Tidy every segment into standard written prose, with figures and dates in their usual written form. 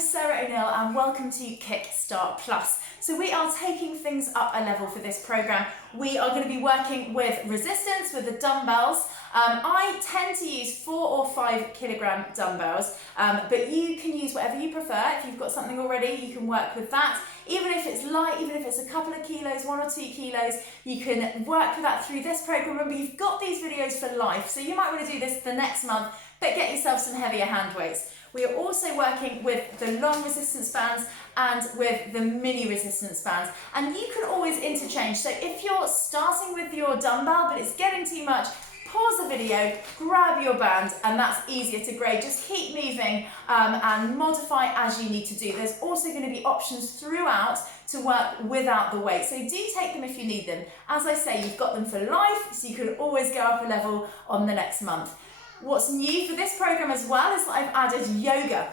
Sarah O'Neill and welcome to Kickstart Plus. So we are taking things up a level for this program. We are going to be working with resistance with the dumbbells. I tend to use 4 or 5 kilogram dumbbells, but you can use whatever you prefer. If you've got something already, you can work with that. Even if it's light, even if it's a couple of kilos, 1 or 2 kilos, you can work with that through this program. Remember, you've got these videos for life, so you might want to do this the next month, but get yourself some heavier hand weights. We are also working with the long resistance bands and with the mini resistance bands, and you can always interchange. So if you're starting with your dumbbell but it's getting too much, pause the video, grab your band, and that's easier to grade. Just keep moving and modify as you need to do. There's also going to be options throughout to work without the weight, so do take them if you need them. As I say, you've got them for life, so you can always go up a level on the next month. What's new for this program as well is that I've added yoga.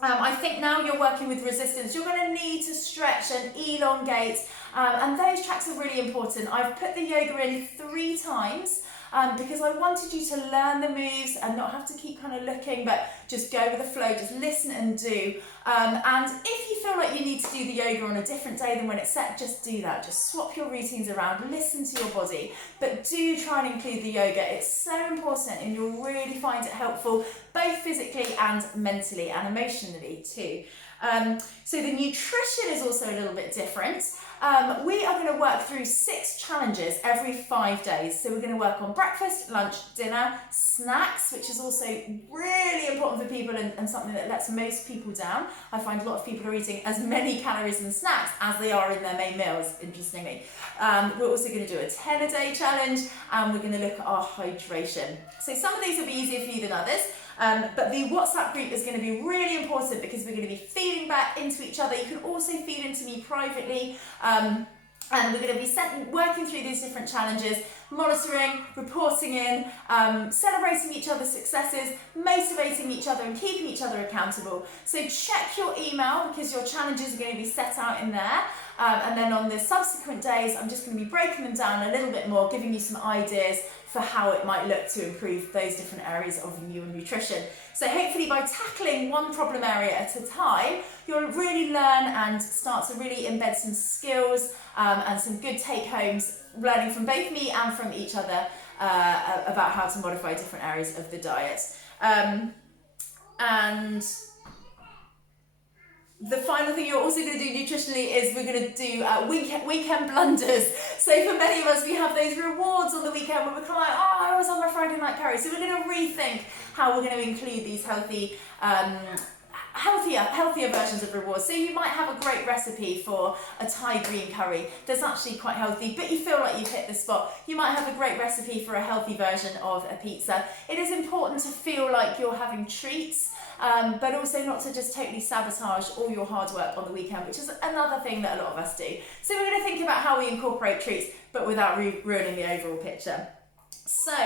I think now you're working with resistance, you're going to need to stretch and elongate, and those tracks are really important. I've put the yoga in 3 times because I wanted you to learn the moves and not have to keep kind of looking, but just go with the flow, just listen and do. And if you feel like you need to do the yoga on a different day than when it's set, just do that. Just swap your routines around, listen to your body, but do try and include the yoga. It's so important and you'll really find it helpful, both physically and mentally and emotionally too. So the nutrition is also a little bit different. We are going to work through 6 challenges every 5 days. So we're going to work on breakfast, lunch, dinner, snacks, which is also really important for people and something that lets most people down. I find a lot of people are eating as many calories in snacks as they are in their main meals, interestingly. We're also going to do a 10-a-day challenge, and we're going to look at our hydration. So some of these will be easier for you than others. But the WhatsApp group is going to be really important because we're going to be feeding back into each other. You can also feed into me privately, and we're going to be working through these different challenges, monitoring, reporting in, celebrating each other's successes, motivating each other and keeping each other accountable. So check your email because your challenges are going to be set out in there. And then on the subsequent days, I'm just going to be breaking them down a little bit more, giving you some ideas for how it might look to improve those different areas of your nutrition. So hopefully by tackling one problem area at a time, you'll really learn and start to really embed some skills and some good take-homes, learning from both me and from each other about how to modify different areas of the diet. And the final thing you're also going to do nutritionally is we're going to do weekend blunders. So for many of us, we have those rewards on the weekend where we're kind of like, oh, I was on my Friday night curry. So we're going to rethink how we're going to include these healthier versions of rewards. So you might have a great recipe for a Thai green curry that's actually quite healthy, but you feel like you've hit the spot. You might have a great recipe for a healthy version of a pizza. It is important to feel like you're having treats, but also not to just totally sabotage all your hard work on the weekend, which is another thing that a lot of us do. So we're going to think about how we incorporate treats, but without ruining the overall picture. So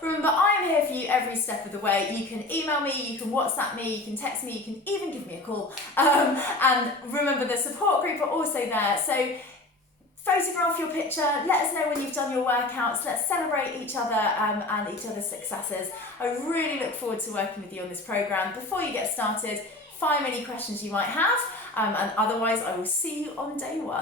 remember, I'm here for you every step of the way. You can email me, you can WhatsApp me, you can text me, you can even give me a call. And remember, the support group are also there. So photograph your picture, let us know when you've done your workouts, let's celebrate each other and each other's successes. I really look forward to working with you on this program. Before you get started, fire any questions you might have, and otherwise I will see you on day 1.